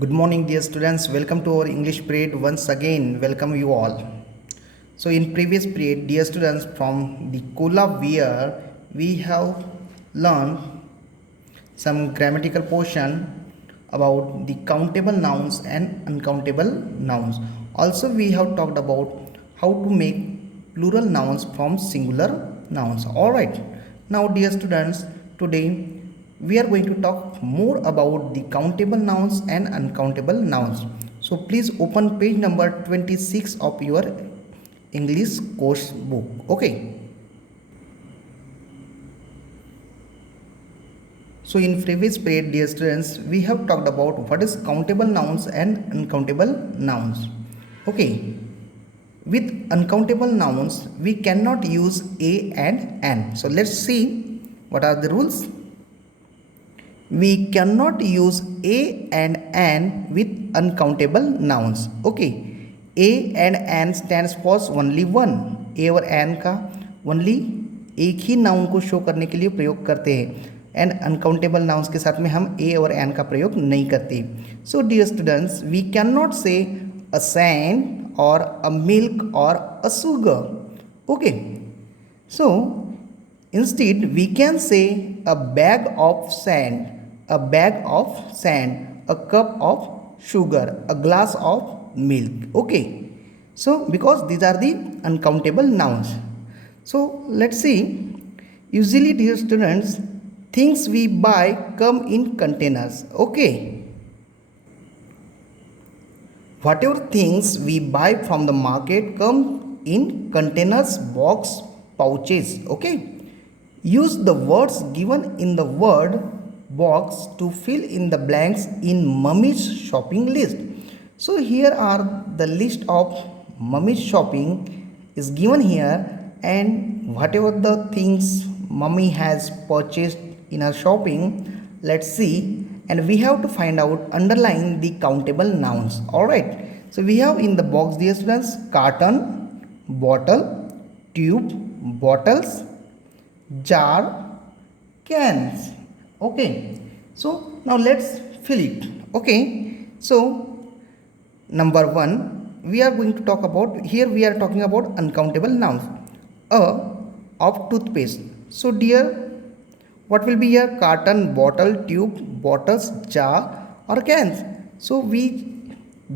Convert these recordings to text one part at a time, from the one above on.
Good morning, dear students. Welcome to our English period once again. Welcome you all. So, in previous period, dear students, from the Kola Weir, we have learned some grammatical portion about the countable nouns and uncountable nouns. Also, we have talked about how to make plural nouns from singular nouns. All right. Now, dear students, today we are going to talk more about the countable nouns and uncountable nouns. So, please open page number 26 of your English course book. Okay. So in previous period, dear students, we have talked about what is countable nouns and uncountable nouns. Okay, with uncountable nouns, we cannot use a and an. So let's see what are the rules. We cannot use a and an with uncountable nouns. Okay, a and an stands for only one. a और an का only एक ही noun को show करने के लिए प्रयोग करते हैं एंड अनकाउंटेबल नाउन्स के साथ में हम ए और एन का प्रयोग नहीं करते. So dear students, we can not say a sand और अ मिल्क और a sugar. Okay, so instead we can say a bag of sand, a bag of sand, a cup of sugar, a glass of milk. Okay, so because these are the uncountable nouns. So let's see. Usually, dear students, things we buy come in containers. Okay, whatever things we buy from the market come in containers, box, pouches. Okay, use the words given in the word box to fill in the blanks in mummy's shopping list. So here are the list of mummy's shopping is given here, and whatever the things mummy has purchased in her shopping, let's see, and we have to find out, underline the countable nouns. All right, so we have in the box, dear students, carton, bottle, tube, bottles, jar, cans. Okay, so now let's fill it. Okay, so number one, we are going to talk about, here we are talking about uncountable nouns. A of toothpaste. So dear, what will be here? Carton, bottle, tube, bottles, jar or cans. So we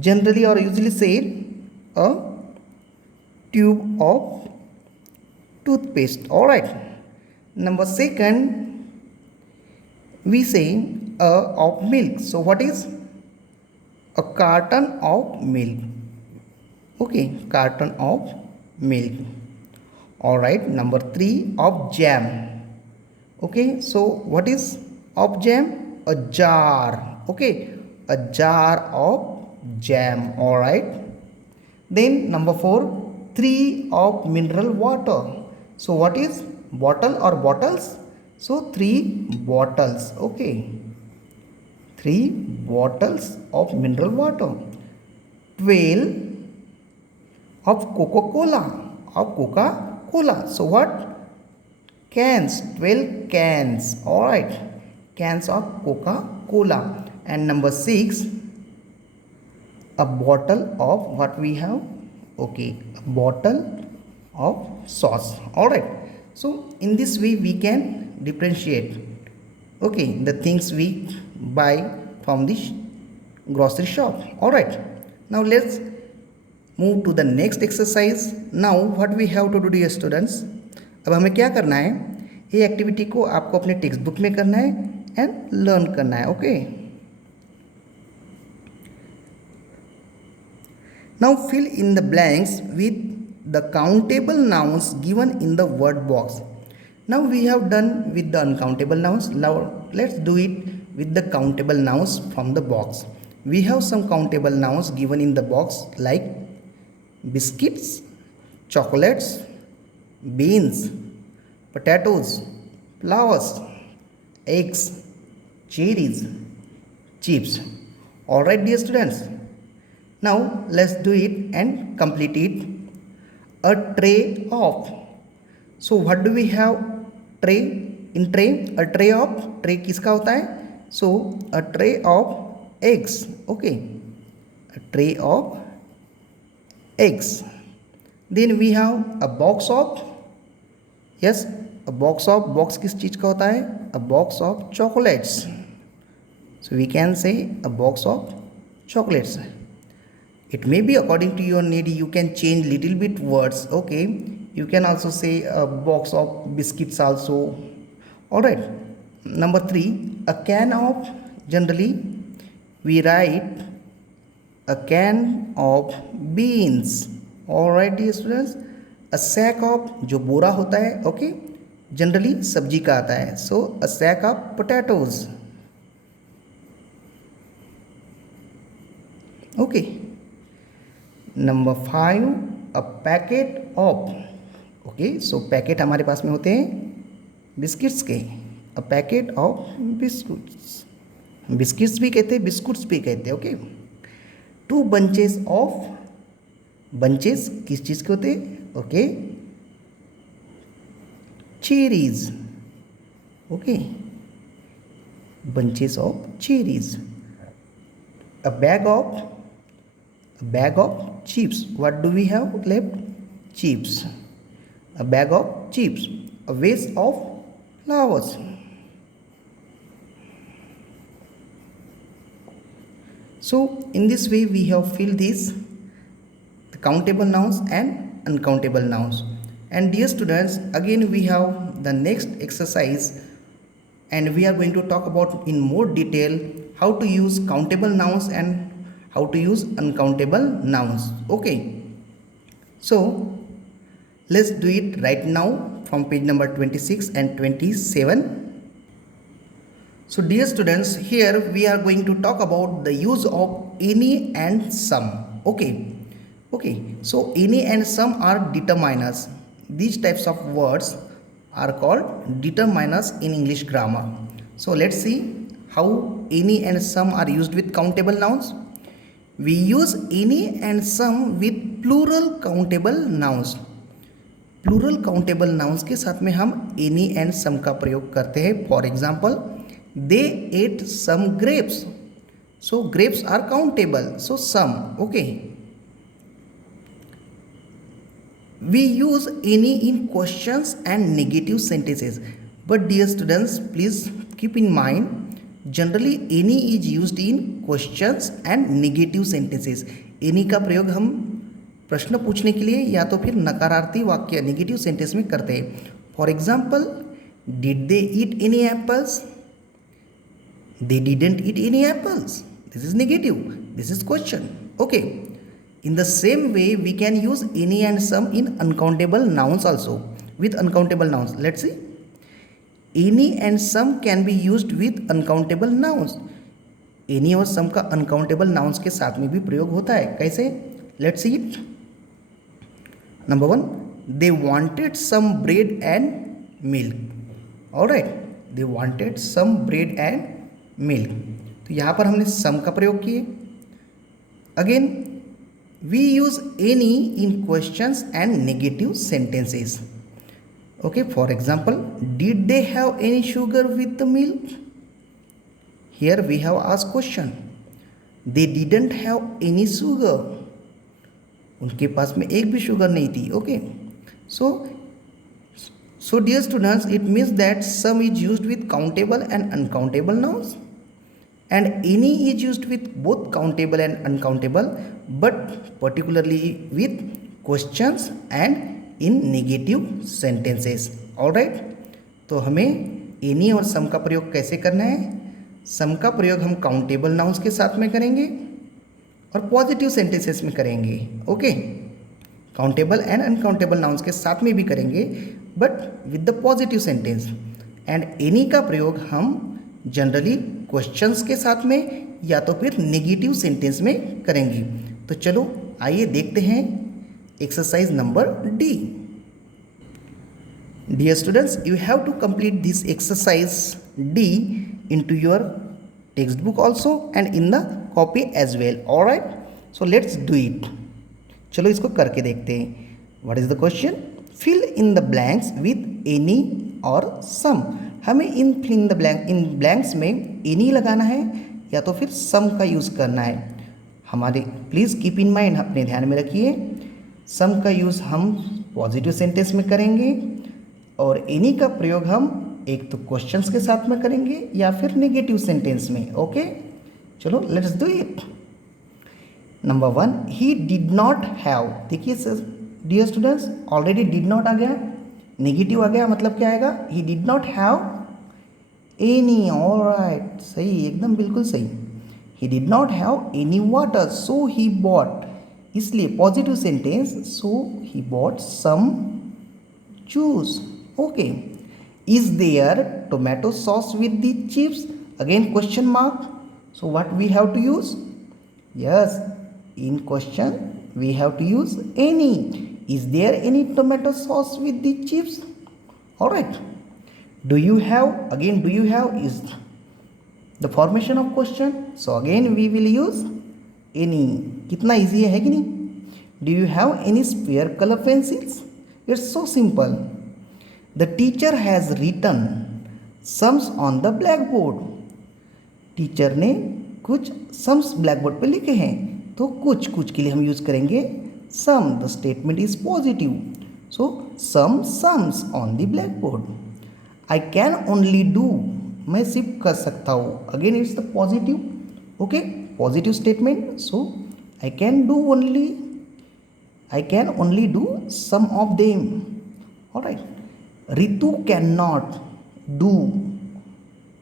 generally or usually say a tube of toothpaste. All right, number second, we say a of milk. So what is a carton of milk? Okay, carton of milk. All right, number three, of jam. Okay, so what is of jam? A jar. Okay, a jar of jam. All right, then number four, three of mineral water. So what is bottle or bottles? So three bottles. Okay, three bottles of mineral water. 12 of Coca-Cola, of Coca-Cola. So what? Cans. 12 cans. All right, cans of Coca-Cola. And number 6, a bottle of what we have? Okay, a bottle of sauce. All right, so in this way we can differentiate, okay, the things we buy from the grocery shop. All right, now let's move to the next exercise. Now what we have to do, dear students, अब हमें क्या करना है, ये activity को आपको अपने text book में करना है एंड लर्न करना है. Okay, now fill in the blanks with the countable nouns given in the word box. Now we have done with the uncountable nouns. Now let's do it with the countable nouns from the box. We have some countable nouns given in the box like biscuits, chocolates, beans, potatoes, flowers, eggs, cherries, chips. All right, dear students. Now let's do it and complete it. A tray of. So what do we have? Tray. In tray, a tray of, tray किसका होता है? So a tray of eggs. Okay, a tray of eggs. Then we have a box of, yes, a box of, box किस चीज़ का होता है? A box of chocolates. So we can say a box of chocolates. It may be according to your need, you can change little bit words. Okay, you can also say a box of biscuits also. All right. Number 3, a can of, generally we write a can of beans. All right dear students. A sack of, जो बोरा होता है, okay, generally सब्जी का आता है. So a sack of potatoes. Okay. Number 5, a packet of. Okay, so packet हमारे पास में होते हैं बिस्किट्स के. A packet of biscuits. Biscuits भी कहते हैं, बिस्कुट्स भी कहते हैं. ओके. 2 bunches of, बंचेस किस चीज़ के होते हैं? Okay, cherries. Okay, bunches of cherries. A bag of chips. What do we have left? Chips. A bag of chips. A vase of flowers. So in this way we have filled these the countable nouns and uncountable nouns. And dear students, again we have the next exercise, and we are going to talk about in more detail how to use countable nouns and how to use uncountable nouns. Okay, so let's do it right now from page number 26 and 27. So dear students, here we are going to talk about the use of any and some. Okay, so any and some are determiners. These types of words are called determiners in English grammar. So let's see how any and some are used with countable nouns. We use any and some with plural countable nouns. Plural countable nouns के साथ में हम any and सम का प्रयोग करते हैं. For example, they eat some grapes. So grapes are countable, so some. Okay. We use any in questions and negative sentences. But dear students, please keep in mind, generally any is used in questions and negative sentences. Any का प्रयोग हम प्रश्न पूछने के लिए या तो फिर नकारार्थी वाक्य नेगेटिव सेंटेंस में करते हैं. For example, did they eat any apples? They didn't eat any apples. This is negative, this is question. Okay. In the same way we can use any and some in uncountable nouns also. With uncountable nouns, let's see. Any and some can be used with uncountable nouns. Any और some का uncountable nouns के साथ में भी प्रयोग होता है. कैसे? Let's see it. Number 1, they wanted some bread and milk. All right, they wanted some bread and milk. तो यहाँ पर हमने some का प्रयोग किए. Again, we use any in questions and negative sentences. Okay, for example, did they have any sugar with the milk? Here we have asked question. They didn't have any sugar. उनके पास में एक भी sugar नहीं थी. Okay. So dear students, it means that some is used with countable and uncountable nouns, and any is used with both countable and uncountable, but particularly with questions and in negative sentences. Alright. तो हमें any और some का प्रयोग कैसे करना है? सम का प्रयोग हम काउंटेबल नाउन्स के साथ में करेंगे और पॉजिटिव सेंटेंसेस में करेंगे. Okay. Countable and uncountable nouns के साथ में भी करेंगे, but with the positive sentence. And any का प्रयोग हम जनरली क्वेश्चंस के साथ में या तो फिर नेगेटिव सेंटेंस में करेंगे. तो चलो आइए देखते हैं exercise number D. Dear students, you have to complete this exercise D into your textbook also and in the copy as well. Alright, so let's do it. चलो इसको करके देखते हैं. What is the question? Fill in the blanks with any और some. हमें इन blanks में any लगाना है या तो फिर सम का यूज़ करना है। हमारे प्लीज़ कीप इन माइंड, अपने ध्यान में रखिए, सम का यूज़ हम पॉजिटिव सेंटेंस में करेंगे और एनी का प्रयोग हम एक तो क्वेश्चंस के साथ में करेंगे या फिर नेगेटिव सेंटेंस में। ओके, चलो let's do it. Number 1, he did not have. देखिए sir dear students, already did not आ गया, नेगेटिव आ गया, मतलब क्या आएगा, he did not have any. All right, सही, एकदम बिल्कुल सही। He did not have any water so he bought, इसलिए positive sentence, so he bought some juice. Okay, is there tomato sauce with the chips, again question mark, so what we have to use? Yes, in question we have to use any. Is there any tomato sauce with the chips? All right, do you have, again do you have is the formation of question, so again we will use any. कितना easy है कि नहीं? Do you have any spare color pencils? It's so simple. The teacher has written sums on the blackboard. Teacher ने कुछ sums black board पे लिखे हैं, तो कुछ कुछ के लिए हम यूज़ करेंगे some. The statement is positive, so some sums on the black board. I can only do, मैं सिर्फ कर सकता हूँ, again it's the positive, okay, positive statement, so I can do only, I can only do some of them. Alright, Ritu can not do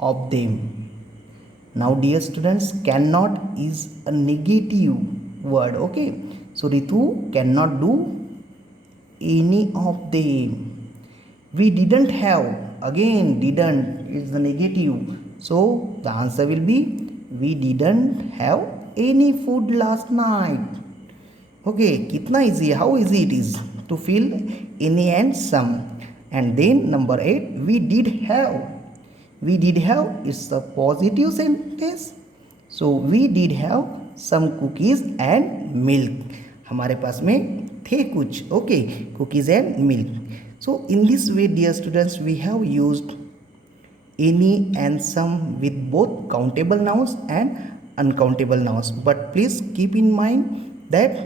of them. Now dear students, cannot is a negative word, okay, so Ritu cannot do any of them. We didn't have, again didn't is the negative, so the answer will be we didn't have any food last night. Okay, kitna easy, how easy it is to fill any and some. And then number 8, we did have, we did have, it's a positive sentence, so we did have some cookies and milk. हमारे पास में थे कुछ, okay, cookies and milk. So in this way dear students, we have used any and some with both countable nouns and uncountable nouns, but please keep in mind that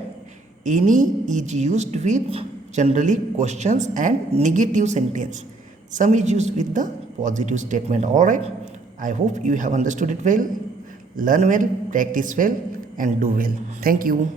any is used with generally questions and negative sentence, some is used with the positive statement. All right, I hope you have understood it well. Learn well, practice well, and do well. Thank you.